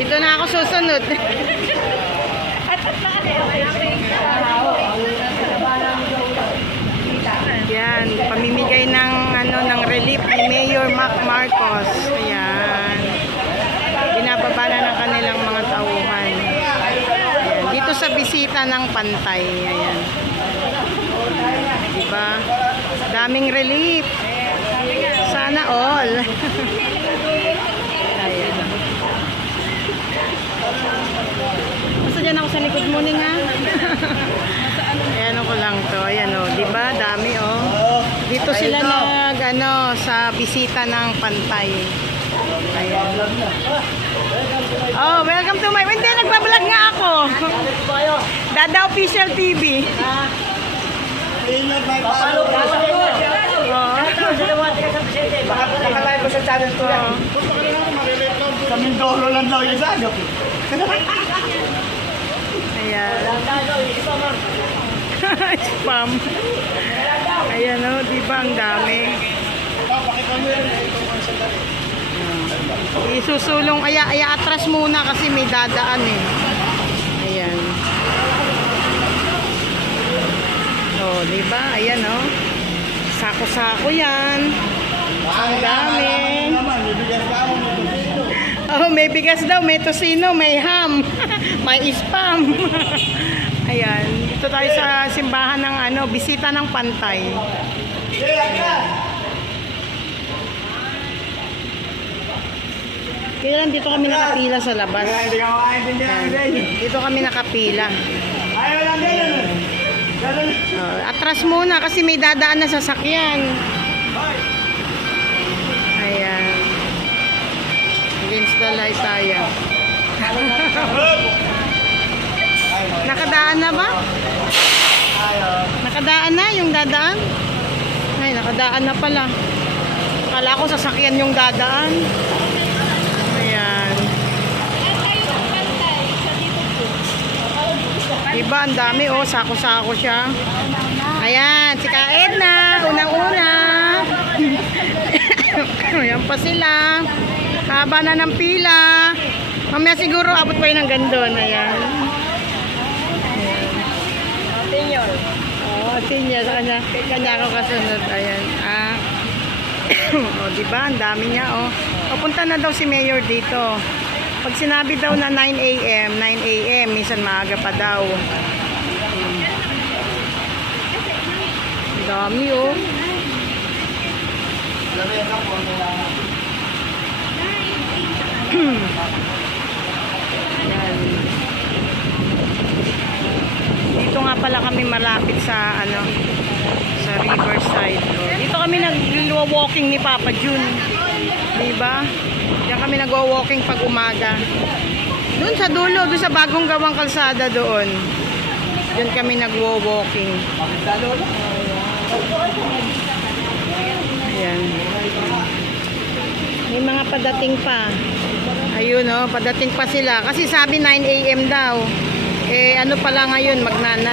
Dito na ako susunod. Yan, pamimigay ng ng relief ni Mayor Mac Marcos. Ayan. Binababa na ng kanilang mga tauhan. Ayan. Dito sa bisita ng Pantay. Ayan. Diba? Daming relief. Sana all. Ayan. Basta dyan ako sa likod mo ni nga. Ayan ko lang to. Ayan o. Diba? Dami o. Dito sila sa bisita ng Pantay. Ayan. Oh, welcome to my... Hindi, nagbablog nga ako. Dada Official TV. Makalive ko sa channel ko yan. Kaming dolo lang daw yung sagap. Ayan. Spam. Ayan o, diba ang dami. Isusulong, atras muna kasi may dadaan eh. Ayan. O, diba? Ayan o. Sako-sako yan. Ang dami. Oh, may bigas daw, may tosino, may ham, may spam. Ayan, dito tayo sa simbahan ng bisita ng Pantay. Kaya dito kami nakapila sa labas. Dito kami nakapila. Atras muna kasi may dadaan na sasakyan. Ayan. Against the light tayo. Nakadaan na ba? Nakadaan na yung dadaan? Ay, nakadaan na pala. Akala ko sasakyan yung dadaan. Ayan. Diba, ang dami oh. Sako-sako siya. Ayan, si Ka Edna. Unang-una. Ayan pa sila. Haba na ng pila. Mamaya siguro abot pa yun hanggang doon. Ayan. Senior. Oh, senior. Kanya ako kasunod. Ayan. O, diba? Ang dami niya, oh. Papunta na daw si Mayor dito. Pag sinabi daw na 9 a.m., 9 a.m., minsan maaga pa daw. Ang dami, oh. Yan. Dito nga pala kami malapit sa sa Riverside. Dito kami nag-walking ni Papa June. Diba? Diyan kami nag-walking pag umaga. Doon sa dulo, doon sa bagong gawang kalsada doon. Diyan kami nag-walking. Ayan. May mga padating pa. Ayun oh, padating pa sila. Kasi sabi 9 a.m. daw. Eh ano pala ngayon, magna-9.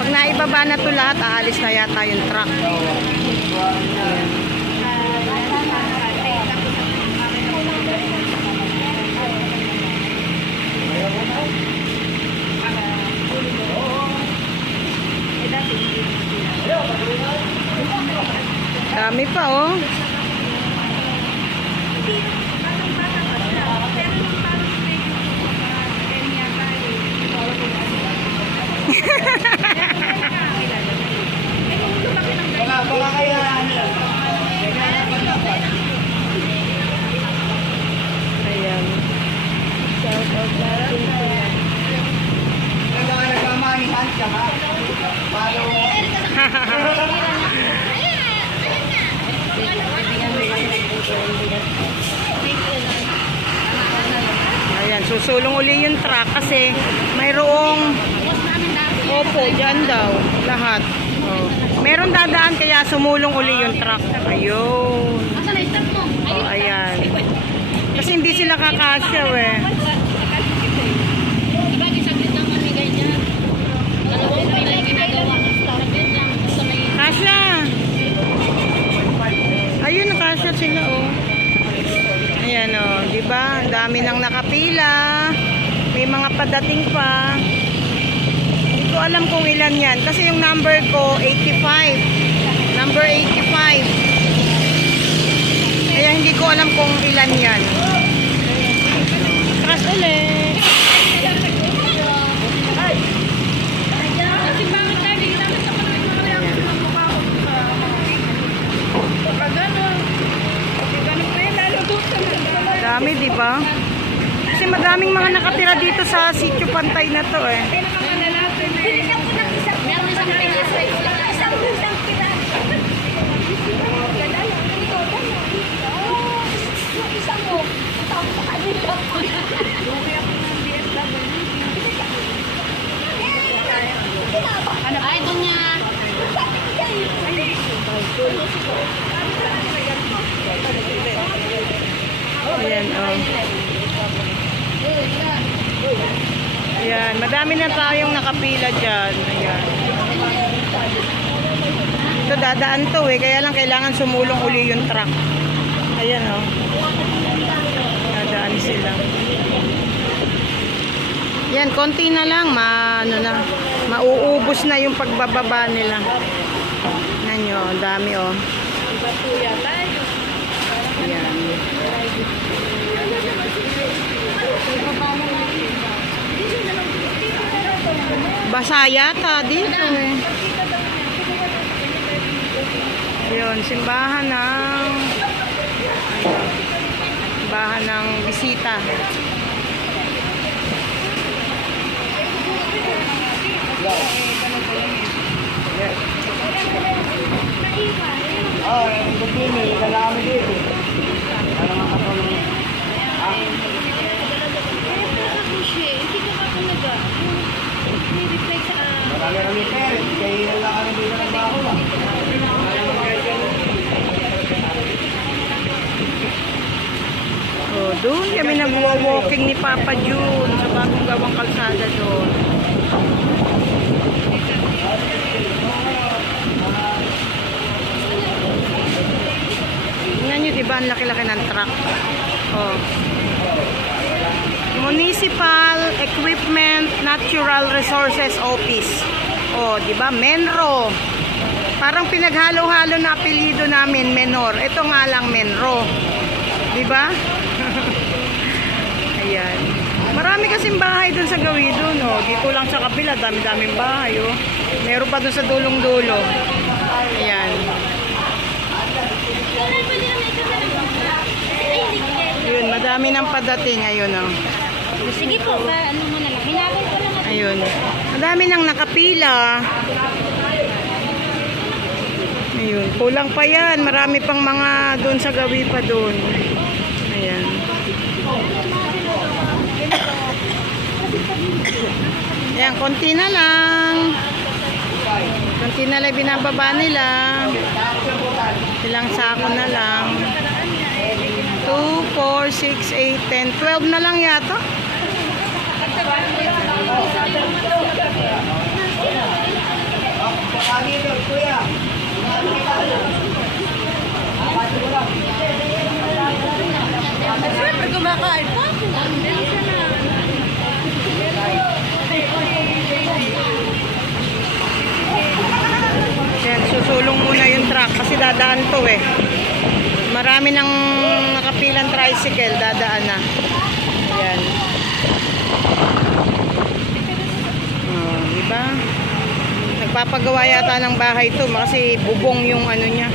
Pag naibaba na to lahat, aalis na yata yung truck. Ayan. Dami pa oh. Ayan. Shout out natin po. Ayan, susulong uli yung truck kasi mayroong opo dyan daw lahat. Meron dadaan kaya sumulong uli yung truck. Ayun. hindi sila kakasya eh. Bagay saglit lang kami ganyan. Dalawang pila yung ginagawa ko. Saglit lang. Basta may Kasya! Ayun, nakasya sila oh. Ayan oh, di ba? Ang dami nang nakapila. May mga padating pa. Hindi ko alam kung ilan yan. Kasi yung number ko, 85. Number 85. Kaya hindi ko alam kung ilan yan. Takas ulit. kasi bakit tayo hindi namin sa panawin mga reaction ng mukha ko sa pag gano'n. Ganun pa yun, lalo doon sa Dami, di ba? Kasi madaming mga nakatira dito sa Sitio Pantay na to eh. Bilisan ko ng isang meron isang pila sa isang pila. Isang mo. Tapos sa kanila. Luwi ako ng DSW. Ay, doon niya. Ayan, oh. Ayan, madami na tayong nakapila dyan. Ayan. Ito, dadaan to eh. Kaya lang kailangan sumulong uli yung truck. Ayan, oh. Dadaan sila. Yan, konti na lang. Mauubos na yung pagbababa nila. Yan yun, dami, oh. Ayan. Basa yata dito eh. Yun, simbahan ng bisita. Oh, yung bikini, lalaki dito. Ano nga katulong? Marami kami parents, kaya lang kami dito ng baho lang. Oh, doon kami nag-walking ni Papa June sa bagong gawang kalsada doon. Tingnan nyo, diba? Ang laki-laki ng truck. Oh. Municipal Equipment Natural Resources Office. Oh, diba? Menro. Parang pinaghalo-halo na apelyido namin, Menor. Ito nga lang, Menro. Diba? Ayan. Marami kasing bahay dun sa Gawido, no? Dito lang sa kabila, dami-daming bahay, oh. Meron pa dun sa dulong-dulo. Ayan. Ayun, madami ng padating. Ayun, oh. Sige po, ano mo na lang. Hinabay ko naman. Ayun. Madami nang nakapila. Ayun. Kulang pa yan. Marami pang mga doon sa gawi pa doon. Ayan. Ayan, konti na lang. Konti na lang binababa nila. Ilang sako na lang. 2, 4, 6, 8, 10, 12 na lang yata. Siyempre, kumakain pa. Yan, susulong muna yung truck kasi dadaan to eh. Marami nang nakapilang tricycle, dadaan na. Ayan. Oh, diba? Nagpapagawa yata ng bahay to kasi bubong yung ano niya.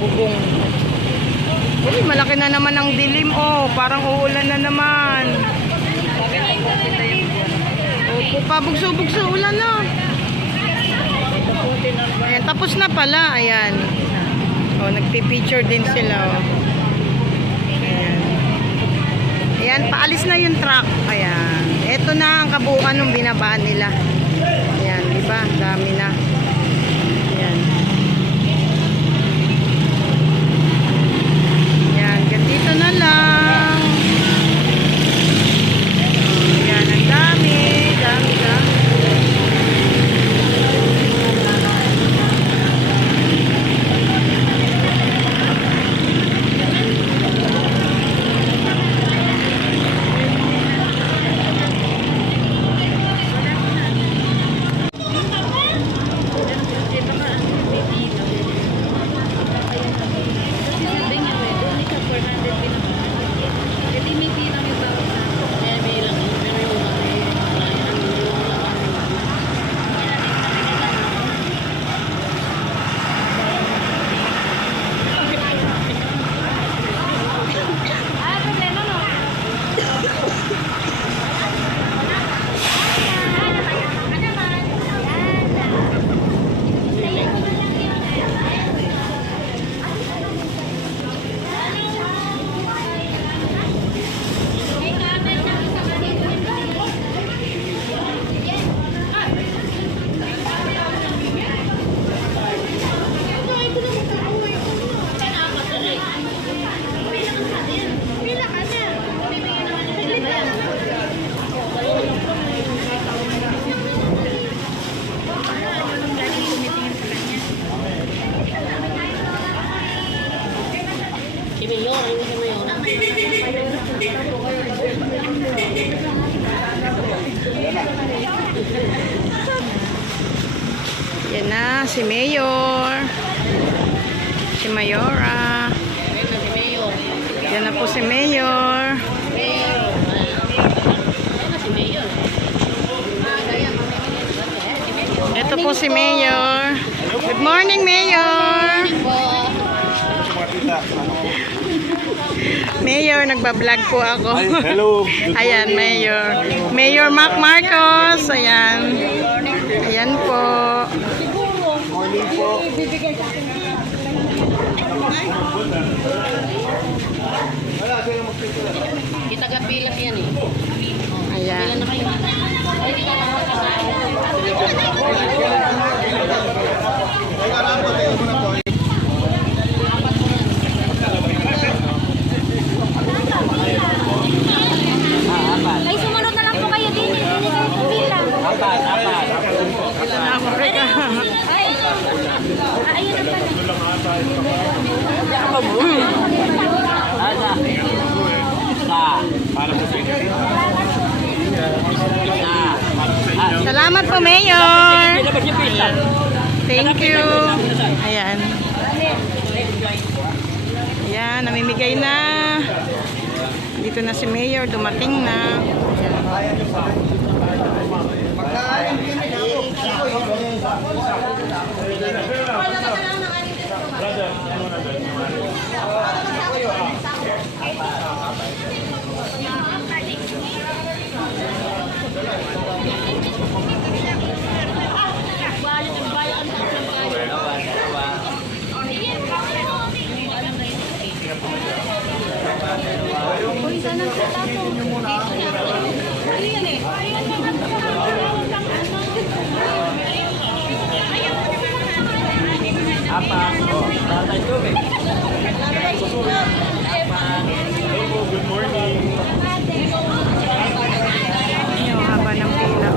Bubong. Uy, malaki na naman ang dilim. Oh, parang uulan na naman. Opo, pabugso-bugso ulan na. Ayan, tapos na pala. Ayan. Oh, nagpi-picture din sila. Oh. Ayan. Ayan, paalis na yung truck. Ayan. Ito na ang kabuuan ng binabaan nila. Ayan, di ba? Dami na. Ayan. Ayan, ganito na lang. Si Mayor, hindi si Mayor. Yan na, si Mayor. Si Mayora. Ayun na si Mayor. Yan na po si Mayor. Mayor. Ayun na si Mayor. Ganyan. Si Mayor. Ito po si Mayor. Good morning, Mayor. Mayor, nagbablog po ako. Hello. Ayan, Mayor. Mayor Mac Marcos. Ayan. Ayan po. Morning po. Itagapilas yan eh. Ayan. Ilan na kayo? Ay, di ka lang Ay, sumunod na lang po kayo din. Hindi kayo pumila. Africa. Ay, ayun na pala. Salamat po, Mayor. Thank you. Ayan. Ayan, namimigay na. Dito na si Mayor, dumating na. Uy, sana sa tato. Ayun eh. Good morning. Yung haba ng pila.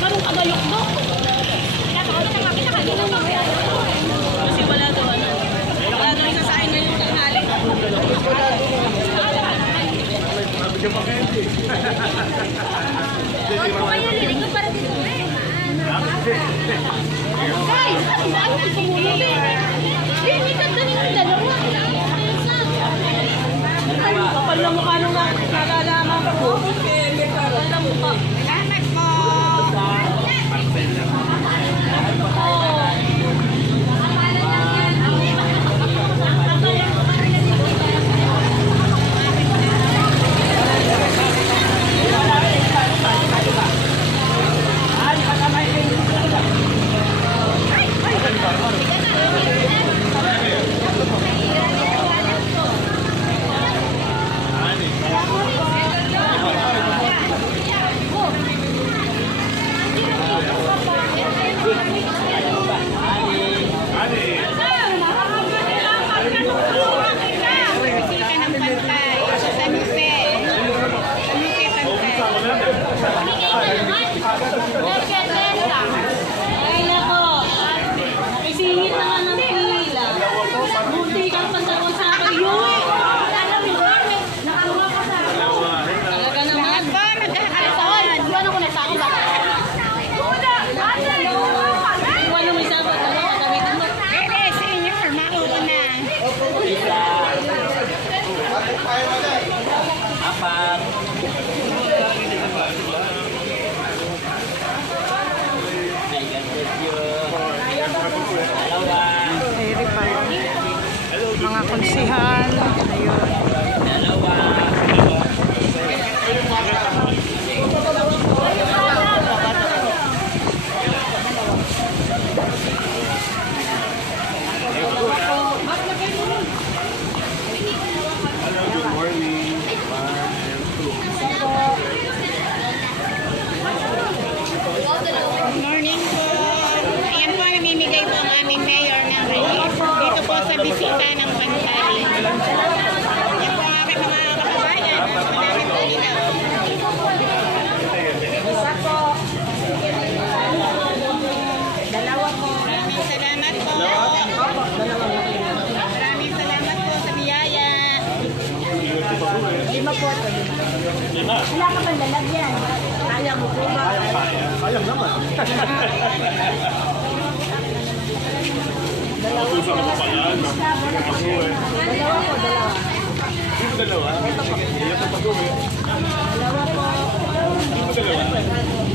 Parang kabalok mo. Kasi wala daw ano. Wala daw isa sa akin ngayon tanghali. Huwag po kayo liliko para dito. Guys, ano ba? Ano ito muna? Hindi ka ganun yung dalawa. Kapal na mukha nung nalalaman ko. Kapal na mukha. Salamat po. Ay, nako. Isingit na nga ng pila. Buti kang pantawan sa akin. Yun! Nakakuha ka sa akin. Talaga naman. Iwan ako na sa akin. Iwan mo isa ba? Gamitin mo. Ayun pa. Mga konsihal. Ayun. Good morning. Good morning po. Ayan po, namimigay po ang aming mayor ng relief. bisita ng Pantay. Yan po ang aking mga kababayan. Madaming po nila. Isa po. Dalawa po. Maraming salamat po. Maraming salamat po sa biyaya. Lima po. Wala ka bang lalagyan? Kaya mo po ba? Sayang naman. Dalawa po, dalawa. Dito dalawa. Ito pa. Ito pa. Dalawa po. Dito dalawa.